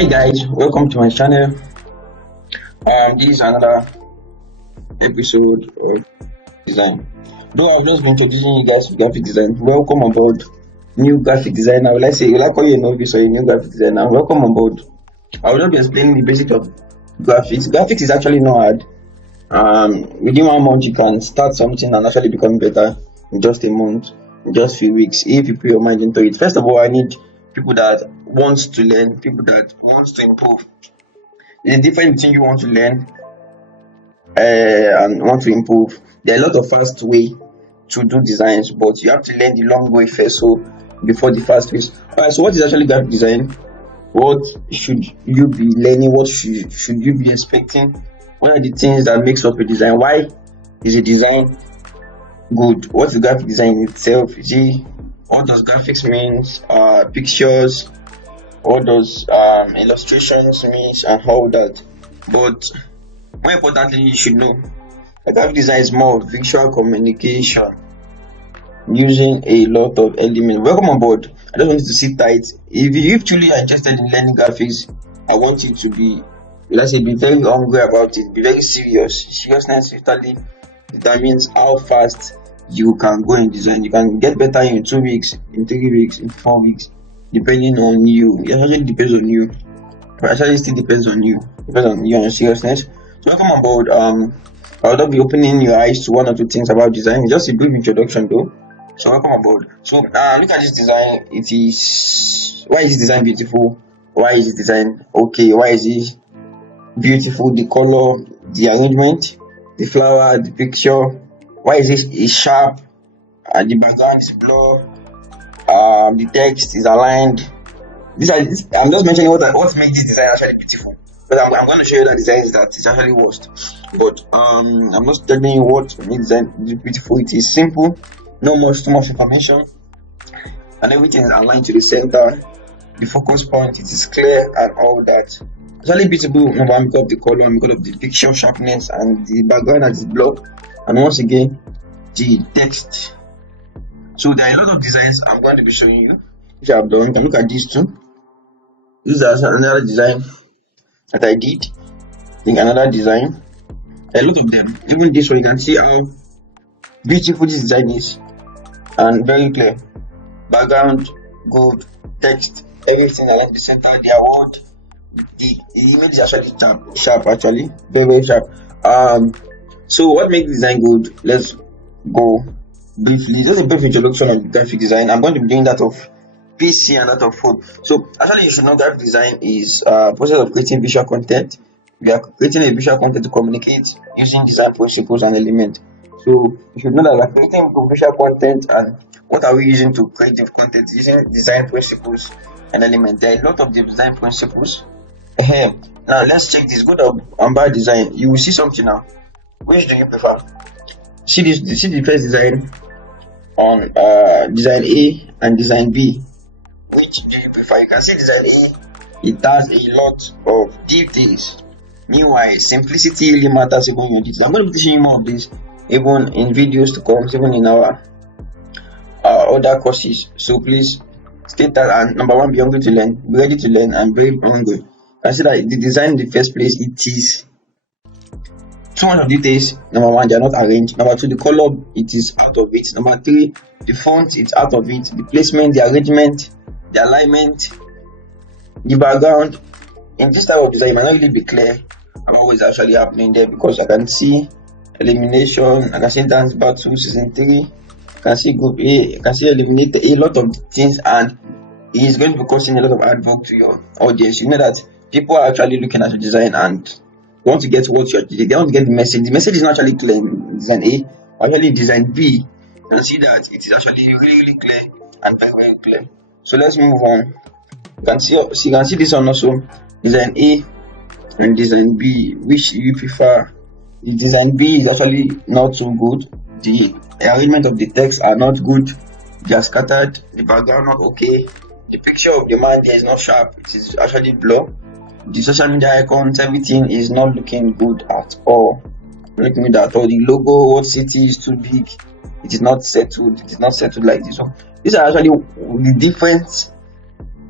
Hi guys, welcome to my channel. This is another episode of design. Though I've just been introducing you guys to graphic design. Welcome aboard, new graphic designer. Will I call you a novice or a new graphic designer? Welcome aboard. I will not be explaining the basics of graphics. Graphics is actually not hard. Within 1 month you can start something and actually become better in just a month, in just few weeks, if you put your mind into it. First of all, I need people that wants to learn, people that wants to improve. There's a difference between you want to learn and want to improve. There are a lot of fast way to do designs, but you have to learn the long way first. So before the fast ways. Alright, so what is actually graphic design? What should you be learning? What should you be expecting? What are the things that makes up a design? Why is a design good? What's the graphic design itself? What does graphics means? Pictures. What does illustrations means and all that? But more importantly, you should know that graphic design is more of visual communication using a lot of elements. Welcome on board. I just want you to sit tight. If truly are interested in learning graphics, I want you to be, be very hungry about it, be very serious. Seriousness totally determines how fast you can go in design. You can get better in 2 weeks, in 3 weeks, in 4 weeks, depending on you. It actually depends on you. But actually still depends on you. Depends on you and your seriousness. So welcome on board. I'll not be opening your eyes to one or two things about design. It's just a brief introduction though. So welcome aboard. So look at this design. Why is this design beautiful? Why is this design okay? Why is it beautiful? The color, the arrangement, the flower, the picture. Why is this sharp? The background is blurred. The text is aligned. I'm just mentioning what makes this design actually beautiful. But I'm going to show you that designs that is actually worst. But I'm not telling you what makes design beautiful. It is simple, too much information, and everything is aligned to the center. The focus point, it is clear and all that. It's actually beautiful, number one, because of the color, because of the picture sharpness, and the background that is blocked, and once again the text. So there are a lot of designs I'm going to be showing you, which I've done. You can look at these two. This is another design that I did. I think another design. A lot of them. Even this one, you can see how beautiful this design is and very clear. Background, good, text, everything around the center, the award. The image is actually sharp actually. Very, very sharp. So what makes design good? Let's go briefly. Just a brief introduction of graphic design. I'm going to be doing that of PC and that of phone. So actually you should know graphic design is a process of creating visual content. We are creating a visual content to communicate using design principles and elements. So you should know that we're creating visual content, and what are we using to create the content? Using design principles and elements. There are a lot of the design principles. Now let's check this good and bad design. You will see something now. Which do you prefer? See the first design on design A and design B. Which do you prefer? You can see design A, it has a lot of details. Meanwhile, simplicity really matters even in your details. I'm going to be teaching you more of this even in videos to come, even in our other courses. So please stay tight and number one, be hungry to learn, be ready to learn, and very hungry. I see that the design in the first place, it is too much of details. Number one, they are not arranged. Number two, the color, it is out of it. Number three, the font, it's out of it. The placement, the arrangement, the alignment, the background. In this type of design, it might not really be clear about what is actually happening there, because I can see elimination, I can see dance battle season 3, I can see group A, I can see eliminate a lot of things, and it is going to be causing a lot of ad hoc to your audience. You know that people are actually looking at your design and want to get they want to get the message. The message is not actually clear in design A, or actually design B. You can see that it is actually really, really clear and very, very clear. So let's move on. You can see this one also, design A and design B. Which you prefer? The design B is actually not so good. The arrangement of the text are not good. They are scattered. The background not okay. The picture of the man there is not sharp. It is actually blur. The social media icons, everything is not looking good at all. Looking good at all. The logo, what city is too big. It is not settled. It is not settled like this one. These are actually the difference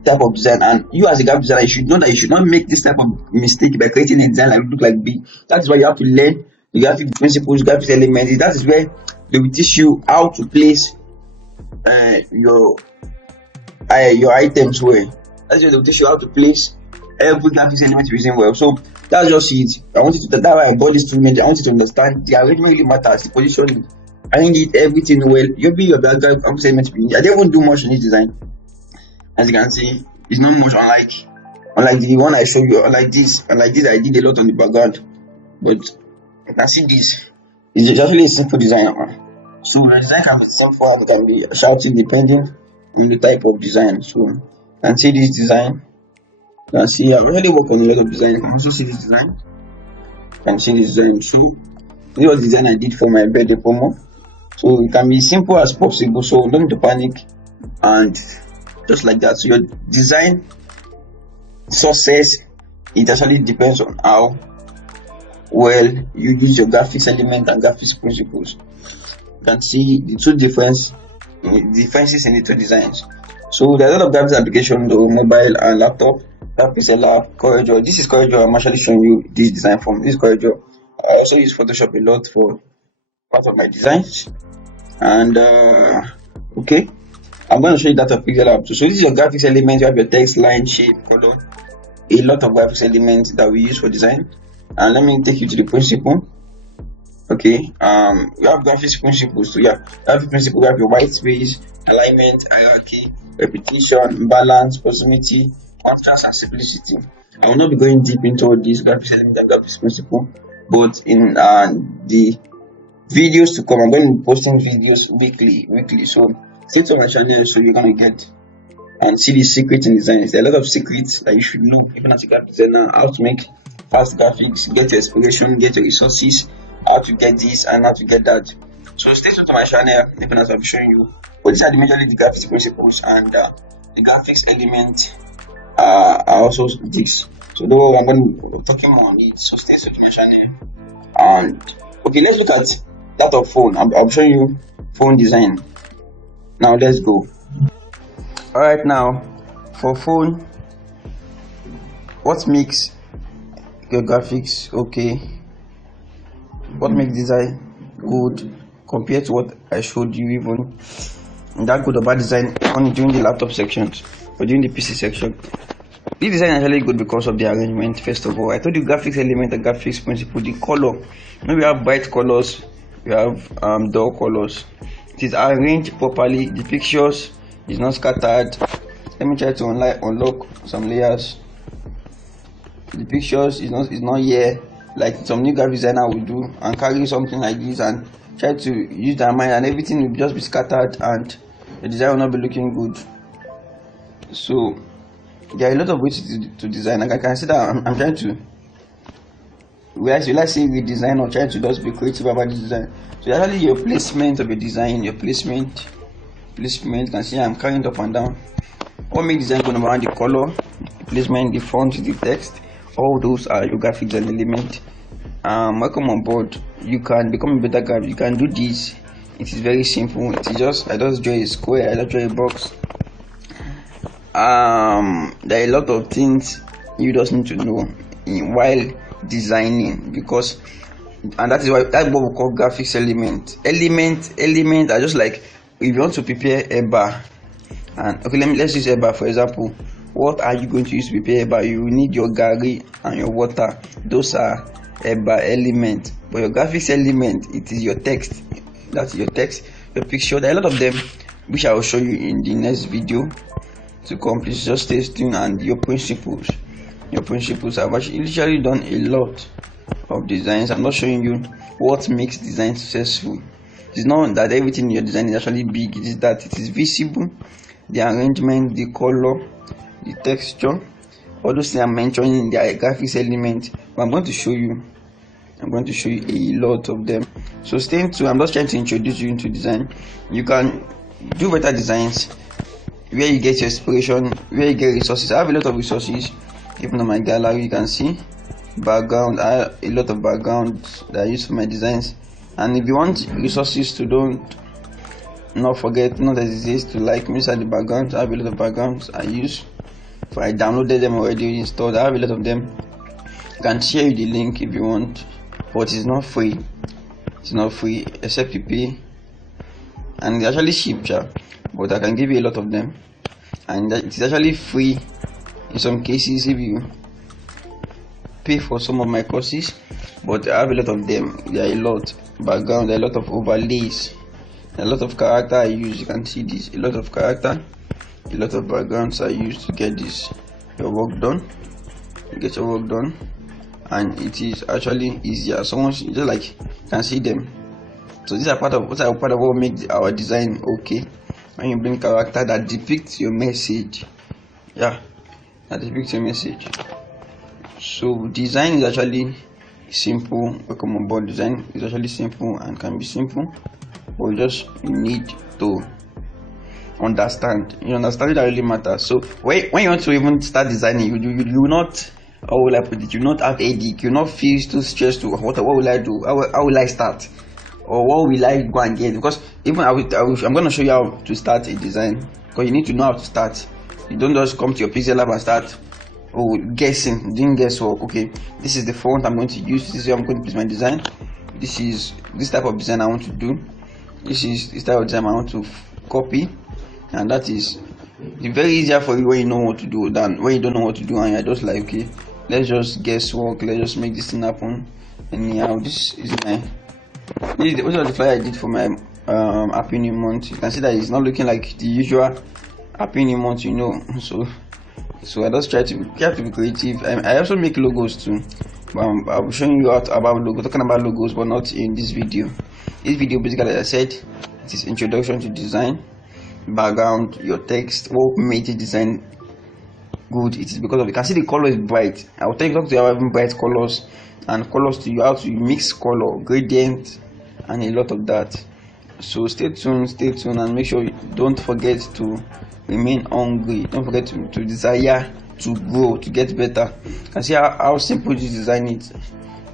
type of design, and you as a graphic designer, you should know that you should not make this type of mistake by creating a design like look like B. That is why you have to learn the graphic principles, graphic elements. That is where they will teach you how to place your items well. That's where they will teach you how to place every graphics element using well. So that's just it. I want you to, that's why I bought this 2 minutes. I want you to understand the arrangement really matters, the positioning. I need everything well. You'll be your background graphics element. I didn't even do much in this design. As you can see, it's not much unlike the one I showed you. Unlike this I did a lot on the background, but you can see this. It's actually a simple design. So the design can be simple and it can be shouting depending on the type of design. So you can see this design. You can see I've already worked on a lot of design. You can also see this design. You can see this design. So this was the design I did for my birthday promo. So it can be simple as possible. So don't need to panic, and just like that. So your design success, it actually depends on how well you use your graphics element and graphics principles. You can see the two differences in the two designs. So there are a lot of graphics applications, though, mobile and laptop. Graphics Corel. This is Corel. I'm actually showing you this design from this Corel. I also use Photoshop a lot for part of my designs. And okay, I'm going to show you that of Pixel Lab. So this is your graphics element. You have your text, line, shape, color, a lot of graphics elements that we use for design. And let me take you to the principle. Okay, you have graphics principles. So yeah, graphics principle. You have your white space, alignment, hierarchy, repetition, balance, proximity, contrast, and simplicity. I will not be going deep into all these graphics element and graphics principle, but in the videos to come, I'm going to be posting videos weekly. So stay tuned on my channel so you're gonna get and see the secrets in design. There are a lot of secrets that you should know, even as a graphic designer, how to make fast graphics, get your inspiration, get your resources, how to get this and how to get that. So stay tuned to my channel, even as I'm showing you. But these are majorly the graphics principles, and the graphics element are also this. So though I'm going to be talking more on it, so stay tuned to my channel. And okay, let's look at that of phone. I'm showing you phone design. Now let's go. Alright, now for phone, what makes your graphics okay? What makes design good compared to what I showed you, even that good or bad design only during the laptop sections or during the PC section? This design is actually good because of the arrangement. First of all, I told you graphics element and graphics principle, the color. Now we have bright colors, we have dull colors. It is arranged properly. The pictures is not scattered. Let me try to unlock some layers. The pictures is not here like some new graphic designer will do, and carry something like this and try to use their mind, and everything will just be scattered and the design will not be looking good. So there are a lot of ways to design. Like I can see that I'm trying to, let's say redesign or try to just be creative about the design. So actually your placement of your design, your placement, you can see I'm carrying it up and down. What makes design go? Number one, the color, the placement, the font, the text. All those are your graphic design element. Welcome on board. You can become a better graphic. You can do this. It is very simple. It is just, I just draw a square, I just draw a box. There are a lot of things you just need to know while designing, because, and that is why that's what we call graphics element. Element are just like if you want to prepare a bar. And okay, let's use a bar for example. What are you going to use to prepare a bar? You need your garri and your water. Those are a bar element. But your graphics element, it is your text. That's your text, your picture. There are a lot of them which I will show you in the next video to come. Please just stay tuned. And your principles I've actually literally done a lot of designs. I'm not showing you what makes design successful. It's not that everything in your design is actually big. It is that it is visible. The arrangement, the color, the texture, all those things I'm mentioning in the graphics element. But I'm going to show you a lot of them. So stay tuned. I'm just trying to introduce you into design. You can do better designs where you get your inspiration, where you get resources. I have a lot of resources. Even on my gallery, you can see background. I have a lot of backgrounds that I use for my designs. And if you want resources to not hesitate to like me inside the background. I have a lot of backgrounds I use. For I downloaded them already installed. I have a lot of them. I can share you the link if you want, but it's not free. It's not free except you pay, and it's actually cheap, but I can give you a lot of them, and it's actually free in some cases if you pay for some of my courses. But I have a lot of them. There are a lot background, there are a lot of overlays, a lot of character I use. You can see this, a lot of character, a lot of backgrounds I use to get your work done. Get your work done, and it is actually easier. Someone just like can see them. So these are part of what makes our design okay. When you bring character that depicts your message, that depicts your message. So design is actually simple. Welcome on board. Design is actually simple and can be simple, but you need to understand. You understand that really matters. So when you want to even start designing, you will not. How will I put it? You not have headache. You not feel too stressed. What will I do? How will I start? Or what will I go and get? Because even I'm going to show you how to start a design. Because you need to know how to start. You don't just come to your Pixel Lab and start guessing, doing guesswork. Okay, this is the font I'm going to use. This is how I'm going to place my design. This is this type of design I want to do. This is this type of design I want to copy, and that is very easier for you when you know what to do than when you don't know what to do and you're just like, okay, let's just guesswork, let's just make this thing happen. Anyhow, this is the flyer I did for my Happy New Month. You can see that it's not looking like the usual Happy New Month, so I just try to be creative. I also make logos too, but I'll be showing you talking about logos, but not in this video. This video basically, as I said, it is introduction to design, background, your text, what made the design good. It is because of you can see the color is bright. I will talk to you about having bright colors and colors to you, how to mix color, gradient, and a lot of that. So stay tuned, and make sure you don't forget to remain hungry. Don't forget to desire to grow, to get better. You can see how simple this design is.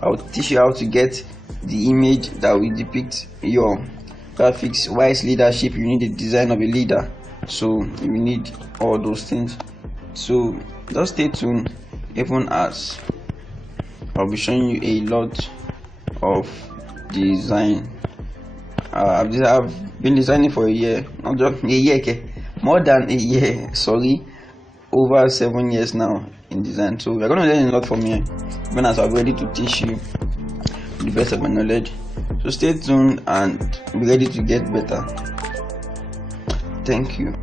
I'll teach you how to get the image that will depict your graphics. Wise leadership, you need the design of a leader, so you need all those things. So just stay tuned, even as I'll be showing you a lot of design. I've been designing for a year, not just a year, okay? More than a year, sorry, over 7 years now in design. So we're going to learn a lot from here, even as I'm ready to teach you the best of my knowledge. So stay tuned and be ready to get better. Thank you.